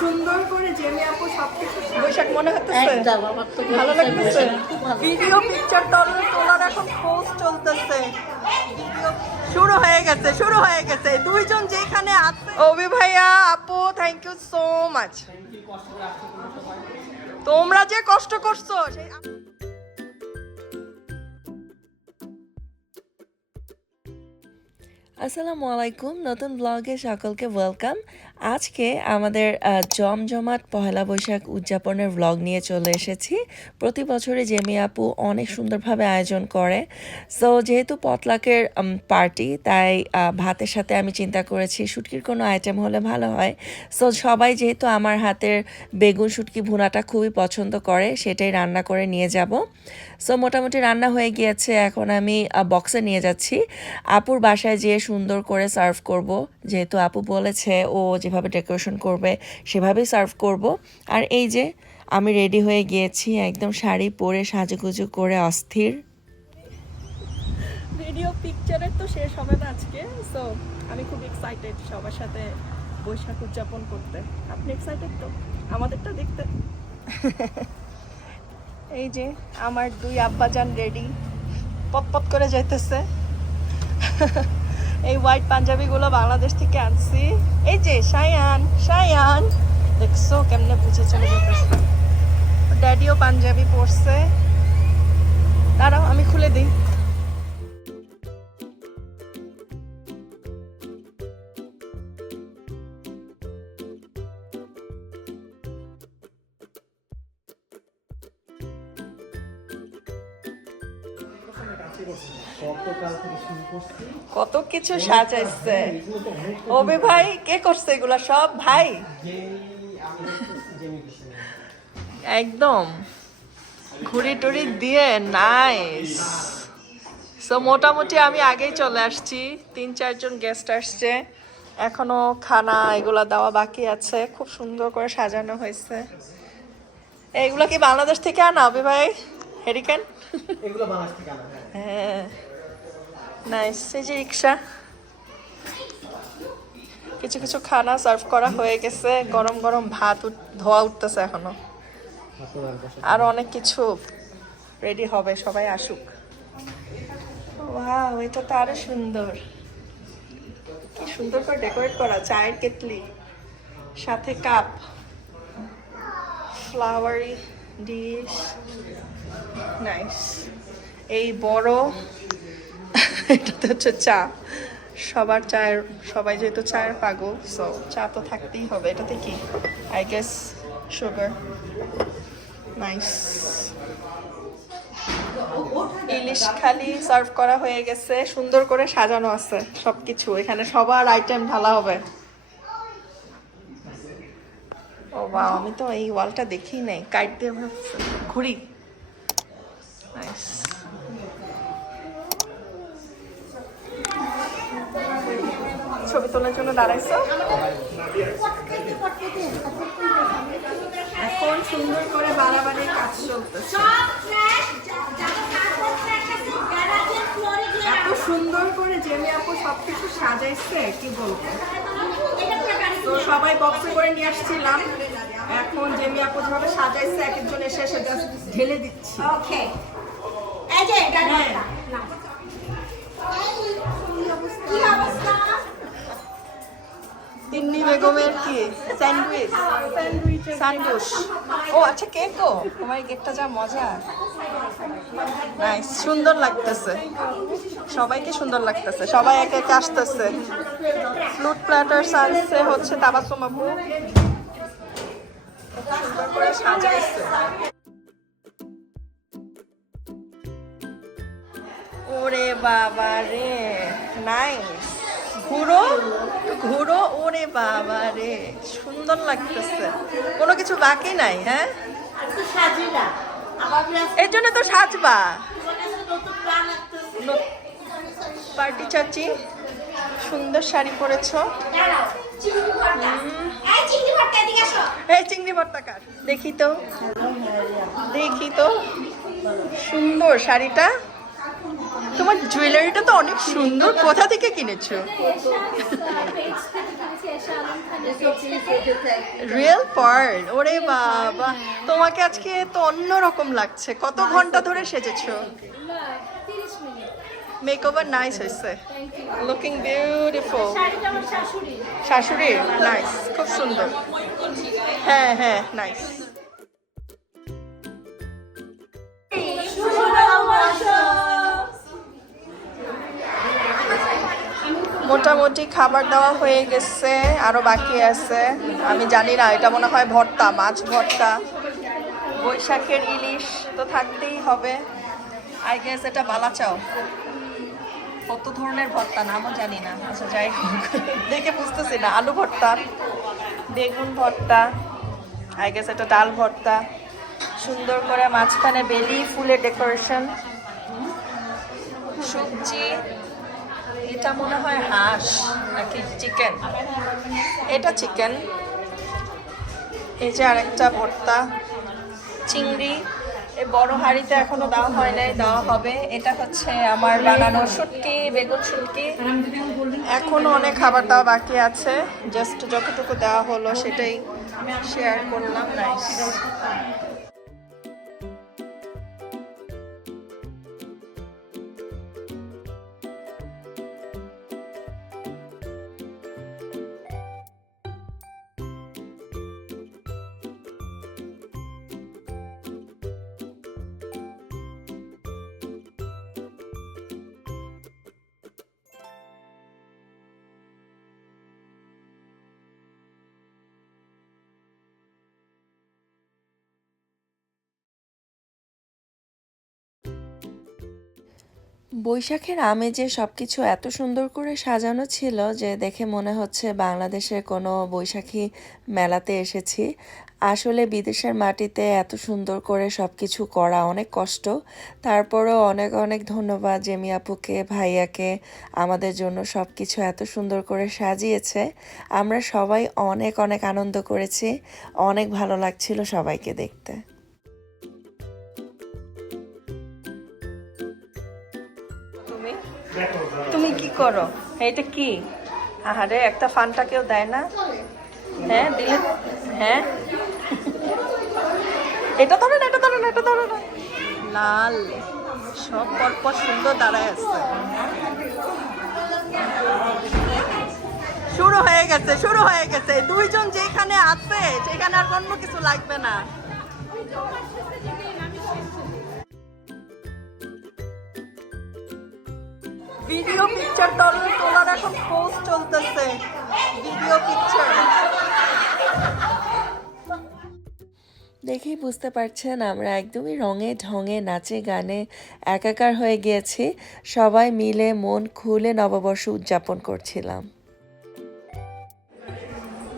সুন্দর করে জেমি আপু সবকিছু বৈশাখ মনে হচ্ছে? ভালো লাগতেছে? ভিডিও পিকচার তোলার এখন খোঁজ চলতেছে। শুরু হয়ে গেছে শুরু হয়ে গেছে। দুইজন যেখানে আছে। অভি ভাইয়া আপু থ্যাংক ইউ সো মাচ তোমরা যে কষ্ট করছ সেই আসসালামু আলাইকুম নতুন ব্লগে সকলকে ওয়েলকাম আজকে আমাদের জমজমাট পহেলা বৈশাখ উদযাপনের ব্লগ নিয়ে চলে এসেছি। প্রতি বছরই জেমি আপু অনেক সুন্দরভাবে আয়োজন করে। সো যেহেতু পটলাকের পার্টি তাই ভাতের সাথে আমি চিন্তা করেছি, শুটকির কোনো আইটেম হলে ভালো হয়। সো সবাই যেহেতু আমার হাতের বেগুন, শুটকি, ভুনাটা খুবই পছন্দ করে, সেটাই রান্না করে নিয়ে যাব। সো মোটামুটি রান্না হয়ে গিয়েছে, এখন আমি বক্সে নিয়ে যাচ্ছি। আপুর বাসায় যেয়ে সুন্দর করে সার্ভ করব। যেহেতু আপু বলেছে ও যেভাবে ডেকোরেশন করবে সেভাবেই সার্ভ করব। আর এই যে আমি রেডি হয়ে গিয়েছি একদম শাড়ি পরে সাজুগুজু করে অস্থির। ভিডিও পিকচারের তো শেষ হবে না আজকে সো আমি খুব এক্সাইটেড সবার সাথে বৈশাখ উদযাপন করতে। আপনি এক্সাইটেড তো? আমাদেরটা দেখতে। এই যে আমার দুই আব্বাজান রেডি পত পত করে যাইতেছে। এই হোয়াইট পাঞ্জাবিগুলো বাংলাদেশ থেকে আনছি। এই যে, সায়ান সায়ান। দেখছ, কেমনে বুঝে চলে ড্যাডিও পাঞ্জাবি পরছে। দাঁড়াও, আমি খুলে দিই। কিছু সাজাইছে। ওবে ভাই কে করছে এগুলা সব? ভাই। একদম। ঘুড়ি টুড়ি দিয়ে নাইস সো মোটামুটি আমি আগেই চলে আসছি। তিন চারজন গেস্ট আসছে। এখনও খানা এগুলা দেওয়া বাকি আছে। খুব সুন্দর করে সাজানো হয়েছে। এইগুলা কি বাংলাদেশ থেকে আনা হবে ভাই? হেরিকেন এগুলো বাংলাদেশ থেকে আনা হ্যাঁ। হ্যাঁ। নাইস এই যে রিক্সা। কিছু কিছু খানা সার্ভ করা হয়ে গেছে। গরম গরম ভাত ধোয়া উঠতেছে এখনও। আর অনেক কিছু রেডি হবে, সবাই আসুক। ওয়াও এটা তো আরও সুন্দর। কি সুন্দর করে ডেকোরেট করা, চায়ের কেটলি, সাথে কাপ ফ্লাওয়ারি ডিশ নাইস এই বড় এটাতে হচ্ছে চা। সবার চায়ের, সবাই যেহেতু চায়ের পাগল সো চা তো থাকতেই হবে। এটাতে কি? আই গেস সুগার নাইস ইলিশ খালি সার্ভ করা হয়ে গেছে, সুন্দর করে সাজানো আছে সবকিছু। এখানে সবার আইটেম ঢালা হবে। ও বা আমি তো এই ওয়ালটা দেখি নাই। কাইট দিয়ে। ঘুড়ি নাইস ছবি তোলার জন্য দাঁড়াইছো? এখন সুন্দর করে বাড়াবাড়ির কাজ চলতেছে। এত সুন্দর করে জেমি আপু সবকিছু সাজাইছে কি বলব? তো সবাই বক্সে করে নিয়ে আসছিলাম। এখন জেমি আপু যেভাবে সাজাইছে এক একজন এসে এসে just ঢেলে দিচ্ছে। ওকে এই যে বেগমের কি স্যান্ডউইচ স্যান্ডউইচ ও আচ্ছা কেকও তোমার কেকটা যা মজা। নাইস সুন্দর লাগতেছে। সবাইকে সুন্দর লাগতেছে। সবাই একে একে আসতেছে। ফ্লুট প্ল্যাটার সাজছে হচ্ছে তাবাসুম আপু সুন্দর সাজাইছে। ওরে বাবা রে নাইস ঘুরো ঘুরো, ওরে বাবা রে, সুন্দর লাগতেছে। কোনো কিছু বাকি নাই হ্যাঁ? এর জন্য তো সাজবা। পার্টি চাচি, সুন্দর শাড়ি পরেছো। চিংড়ি ভর্তা কার? দেখি তো। দেখি তো। সুন্দর শাড়িটা। তোমার জুয়েলারিটা তো অনেক সুন্দর। কোথা থেকে কিনেছো? রিয়েল পার্ল ওরে বাবা। তোমাকে আজকে তো অন্যরকম লাগছে। কত ঘণ্টা ধরে সেজেছো? মেকওভার নাইস হয়েছে। লুকিং বিউটিফুল শাশুড়ি নাইস খুব সুন্দর। হ্যাঁ হ্যাঁ নাইস মোটামুটি খাবার দাওয়া হয়ে গেছে, আরও বাকি আছে। আমি জানি না, এটা মনে হয় ভর্তা, মাছ ভর্তা। বৈশাখের ইলিশ তো থাকতেই হবে। আই গেস এটা বালা চাও কত ধরনের ভর্তা নামও জানি না। আচ্ছা যাই দেখে বুঝতেছি না, আলু ভর্তা, বেগুন ভর্তা আই গেস এটা ডাল ভর্তা। সুন্দর করে মাঝখানে বেলি, ফুলের ডেকোরেশন সবজি এটা মনে হয় হাঁস নাকি চিকেন এটা চিকেন এই যে আরেকটা ভর্তা। চিংড়ি। এই বড় হাঁড়িতে এখনও দেওয়া হয় নাই, দেওয়া হবে। এটা হচ্ছে আমার বানানো শুটকি, বেগুন শুটকি। এখনও অনেক খাবার দাওয়া বাকি আছে। জাস্ট যতটুকু দেওয়া হলো সেটাই শেয়ার করলাম নাইস বৈশাখের আমেজে সব কিছু এত সুন্দর করে সাজানো ছিল যে দেখে মনে হচ্ছে বাংলাদেশের কোনো বৈশাখী মেলাতে এসেছি। আসলে বিদেশের মাটিতে এত সুন্দর করে সব কিছু করা অনেক কষ্ট। তারপরেও অনেক অনেক ধন্যবাদ জেমি আপুকে, ভাইয়াকে। আমাদের জন্য সব কিছু এত সুন্দর করে সাজিয়েছে। আমরা সবাই অনেক অনেক আনন্দ করেছি। অনেক ভালো লাগছিল সবাইকে দেখতে। করো। এটা কি? আহারে, একটা ফানটা কেউ দেয় না? হ্যাঁ দিলে হ্যাঁ? এটা ধরে না, এটা ধরে না, এটা ধরে না। লাল। সব পরপর সুন্দর দাঁড়ায় আছে। শুরু হয়ে গেছে, শুরু হয়ে গেছে। দুইজন যেখানে আছে, সেখানে আর অন্য কিছু লাগবে না। ভিডিও পিকচার তোলার এখন পোস্ট চলতেছে। ভিডিও পিকচার দেখেই বুঝতে পারছেন আমরা একদমই রঙে ঢঙে নাচে গানে একাকার হয়ে গিয়েছি। সবাই মিলে মন খুলে নববর্ষ উদযাপন করছিলাম।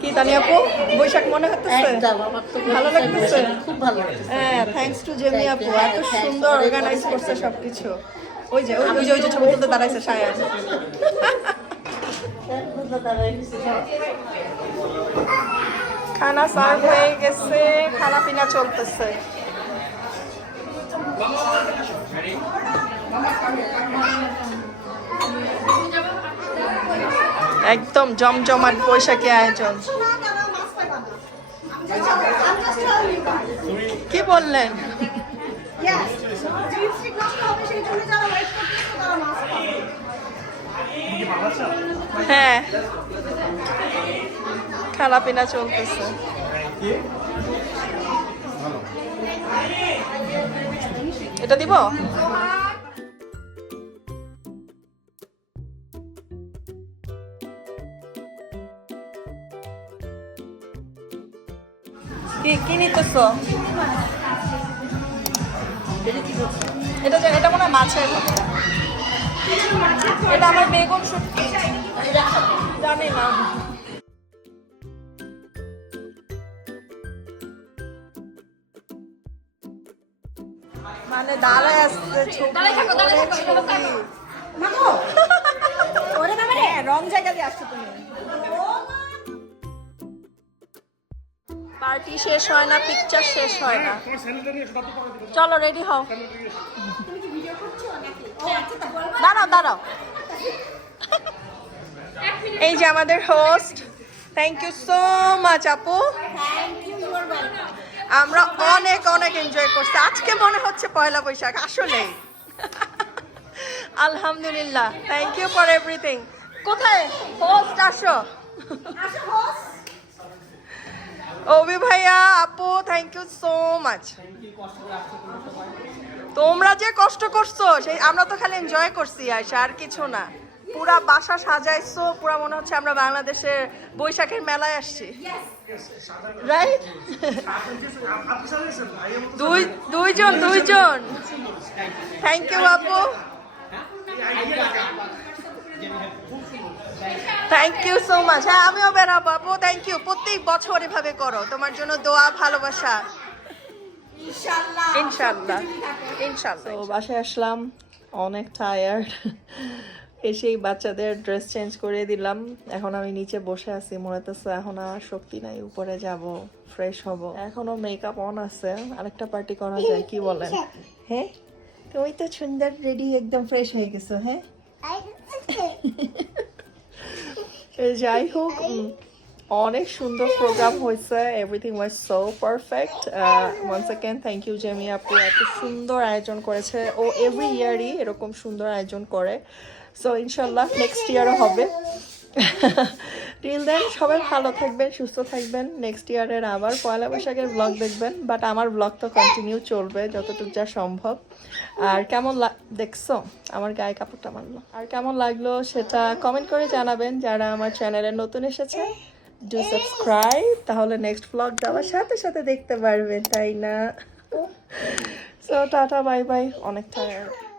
কি তানি আপু বৈশাখ মনে তো ভালো লাগতেছে? খুব ভালো হ্যাঁ থ্যাঙ্কস টু জেমি আপু এত সুন্দর অর্গানাইজ করছে সবকিছু। ওই যে ওই যে ওই যে ছবি তুলতে দাঁড়াইছে সায়ান খানা সার্ভ হয়ে গেছে খানা পিনা চলতেছে। একদম জমজমাট বৈশাখী আয়োজন। কি বললেন? হ্যাঁ। খানা পিনা চলতেছে। এটা দিব? কি কি নিতেছ? এটা এটা মনে হয় মাছের এটা আমার বেগুন শুটকি। জানি না। মানে দাঁড়ায় আসছে হ্যাঁ, রং জায়গা দিয়ে আসছো তুমি। পার্টি শেষ হয় না পিকচার শেষ হয় না। চলো রেডি হও। দাঁড়াও দাঁড়াও। এই যে আমাদের host thank you so much আপু। আমরা অনেক অনেক এনজয় করছি। আজকে মনে হচ্ছে পয়লা বৈশাখ আসলে আলহামদুলিল্লাহ। থ্যাংক ইউ ফর এভরিথিং কোথায়? হোস্ট আসো। অভি ভাইয়া, আপু থ্যাংক ইউ সো মাচ তোমরা যে কষ্ট করছ, সেই আমরা তো খালি এনজয় করছি আয়সা আর কিছু না। পুরা বাসা সাজাইছো, পুরা মনে হচ্ছে আমরা বাংলাদেশে বৈশাখের মেলায় আসছি। রাইট দুই, দুইজন দুইজন। থ্যাংক ইউ আপু। থ্যাংক ইউ সো মাচ হ্যাঁ আমিও বেরাবো আপু থ্যাংক ইউ প্রত্যেক বছর এভাবে করো তোমার জন্য দোয়া ভালোবাসা। ইনশাল্লাহ ইনশাল্লাহ বাসায় আসলাম অনেক টায়ার্ড এসেই বাচ্চাদের ড্রেস চেঞ্জ করে দিলাম। এখন আমি নিচে বসে আছি মনে হতেছে এখন আর শক্তি নাই উপরে যাব ফ্রেশ হব। এখনও মেকআপ অন আছে আরেকটা পার্টি করা যায় কি বলেন? হ্যাঁ? তুমি তো সুন্দর রেডি একদম ফ্রেশ হয়ে গেছো হ্যাঁ? যাই হোক অনেক সুন্দর প্রোগ্রাম হয়েছে। Everything was so perfect once again thank you Jemi আপু, এত সুন্দর আয়োজন করেছে। ও এভরি ইয়ারই এরকম সুন্দর আয়োজন করে। সো ইনশাল্লাহ নেক্সট ইয়ারও হবে। টিল দেন সবাই ভালো থাকবেন, সুস্থ থাকবেন। নেক্সট ইয়ারের আবার পয়লা বৈশাখের ব্লগ দেখবেন বাট আমার ব্লগ তো কন্টিনিউ চলবে যতটুকু যা সম্ভব। আর কেমন দেখছ? আমার গায়ে কাপড়টা মারলো। আর কেমন লাগল সেটা কমেন্ট করে জানাবেন। যারা আমার চ্যানেলে নতুন এসেছে ডু সাবস্ক্রাইব তাহলে নেক্সট ব্লগ দেওয়ার সাথে সাথে দেখতে পারবেন তাই না? সো টাটা বাই বাই অনেক টায়ার্ড